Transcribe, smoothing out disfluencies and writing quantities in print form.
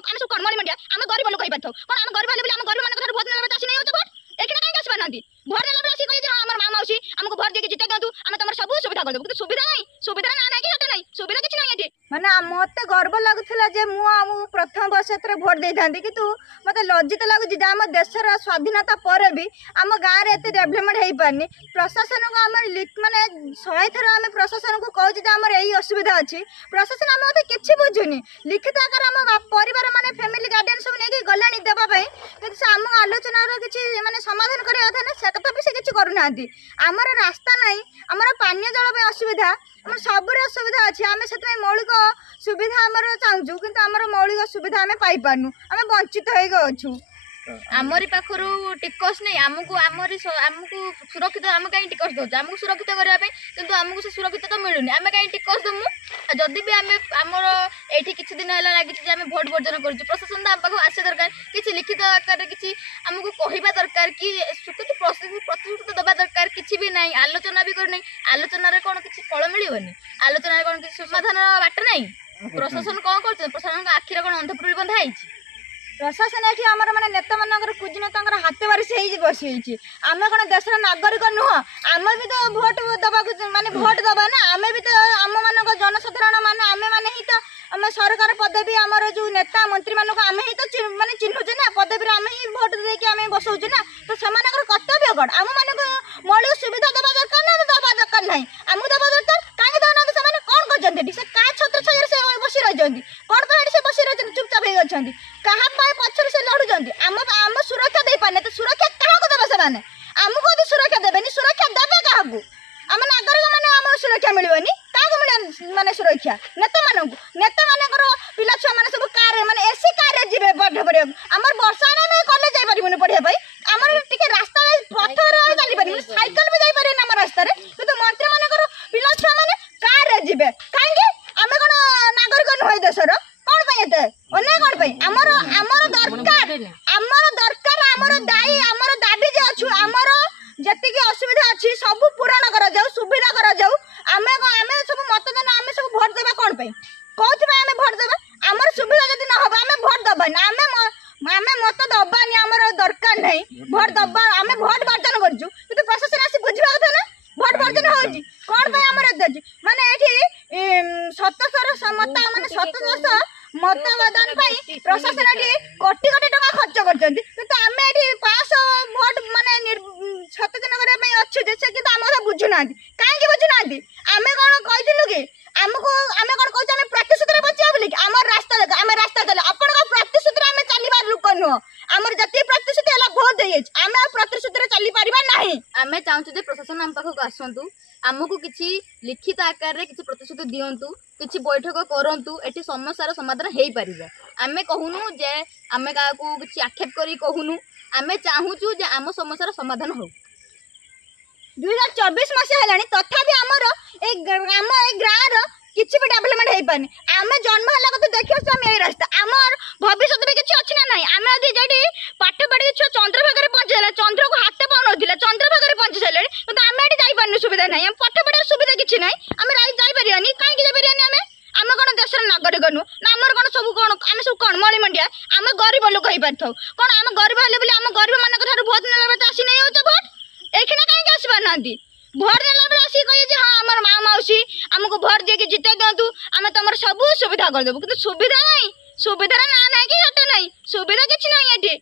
आम सब कौन मली मंडिया आम गरीब लोक कहि पाथौ कोन आम गरीब हेले आम गरीब मान कथा भोट नेला आसी नै होतो भोट एखना काहे आसी पानांती भोट नेला आसी कहि जे हमर मामा आसी हमको भोट दे के जिते दंतु आम तमर सब सुविधा कर देबो किंतु सुविधा ना नै कि हटे नै सुविधा किछ नै एठी माने मते गर्व लागुथिला जे मु प्रथम वर्ष एतरे भोट देई थांती किंतु मते लज्जित लागुची जे आम देशर स्वाधीनता पर भी आम गाँव में एत डेभलपमेंट हो पारनी प्रशासन को आम माने 100 थर आम प्रशासन को कहूँ जे आम यही असुविधा अच्छी प्रशासन आम मत कि बुझुनी लिखित आकार आम परिवार माने फैमिली गार्डियन सब नहीं गला देवाई कि आम आलोचनार किसी माने समाधान करवा कथा ना से कथा भी से किसी करूना आमर रास्ता ना आमर पानीय जल असुविधा आम सब असुविधा अच्छी आम से मौलिक सुविधा आमर चाहूँ किंतु आमर मौलिक सुविधा आम पाई पारनु आम वंचित हो आमरी पाखर टिकस नहीं आमको आमको सुरक्षित आम कहीं टिकस दौर आमको सुरक्षित करने किंतु आमको से सुरक्षित तो मिलूनी आम कहीं टिकस दमु जदि भी आम आमर ये किसी दिन है लगी आम भोट बर्जन कर प्रशासन तो आम पाख आसा दरकार किसी लिखित आकार किसी आमको कहवा दरकार कि प्रतिश्रुति दबा दरकार किसी भी ना आलोचना भी करना आलोचन कौन किसी फल मिलनी आलोचन कौन किसी समाधान बाट ना प्रशासन कौन कर प्रशासन आखिर कौन अंधपुर बंधा है प्रशासन ये आमर माने नेता मानकर कुजनेता हाथ बारिश हो बसी आम कौन देशर नागरिक नुह आम भी तो भोट दबा माने भोट दबा ना आम भी तो आम मान जनसाधारण मान आम मैंने ही तो आम सरकार पदवी आमर जो नेता मंत्री मान आम ही तो माने चिन्हुचे ना पदवी आम ही भोट देके आम बसाऊे ना तो से कर्तव्य कौन आम मान मौलिक सुविधा दबा दरकार ना दबा दरकार ना आमको दबा दरकार कहीं दौना से कौन कर छत्र छाया से बसी रही कौन पर से बसी रही चुपचाप हो क्या पचर से लड़ुंट आम सुरक्षा दे पाने तो सुरक्षा क्या देवे से आमको यदि सुरक्षा देवे सुरक्षा देवे क्या आम नागरिक मैंने आम सुरक्षा मिलनी क्या मिले माने सुरक्षा नेता मानकर पिला छुआ मैंने सब कार मैंने एसी कार जी पाठ पढ़ा आम वर्षा कलेज जापरबून पढ़ाई आम रास्ता पथ चली पार सैकल भी जापर आम रास्ता कि मंत्री मानकर पिला छुआ मैंने कार जी कहीं आम कौन नागरिक नुह देशर कौन पे अन्य कौन आमर आमर दरकार आमर दायी आमर दाबी जे अच्छु आमर जी असुविधा अच्छी सब पूरण कर सुविधा कर सब मतदान आम सब भोट देवा कौन कौन आम भोट देवा आमर सुविधा जब न हम आम भोट दबानी आम मत दबानी आमर दरकार नहीं भोट दबा आम भोट बर्जन करूँ प्रशासन आसी बुझा कथा ना भोट बर्जन होगी कौन आमर माने ये 700 मत माने 700 मतदान प्रशासन ये कोटी कोटी टका खर्च करमें ये 500 भोट माने सचेतन करने अच्छे कि आम कथा बुझुना कहीं बुझुना आम कौन कहलु कि आमको आम कौन कह प्रतिश्रुति बचा बोलिक आम रास्ता देख आम रास्ता देल अपन प्रतिश्रुति आम चलबार लोक नुह आमर जी प्रतिश्रुति है भोट दे आम प्रतिश्रुति चली पारिबा नहीं आम चाहूँ प्रशासन आम पाखक आसतु आमको किसी लिखित आकार रे किसी प्रतिश्रुति दिंतु किसी बैठक करूँ ये समस्यार समाधान हो पार आम कहूनु जे आम क्या किसी आक्षेप कर कहूनु आम चाहूँ जे आम समस्यार समाधान हो 2024 मसीहा है तथापि आमर गाँव किसी भी डेवलपमेंट हो पारनी आम जन्म है तो देखिए आम यही रास्ता आमर भविष्य भी किसी अच्छी ना ना आम यदि पाठ पढ़ी छुआ चंद्रभागे पहुंचे चंद्र को हाथ पाऊन चंद्रभागे पहुंची सारे तो आम ये जापर सुविधा ना आम पाठ पढ़ार सुविधा किसी ना आम जापरानी कहीं जापरानी आम कौन देशर नागरिक नुह ना आमर कौन सब कौन आम सब कौन मली मंडिया आम गरीब लोक हो पार कौन आम गरीब हेले आम गरीब मान भोट नेला आसी नहीं हो भोट एखना कहीं आसी पार ना भोट नेला आसी कहे जे हाँ आम माँ मौसी आमको भोट दे के जिते दिंतु आम तुम सब सुविधा कर देबु किंतु सुविधा ना सुविधार ना ना कि हटे ना सुविधा किसी ना ये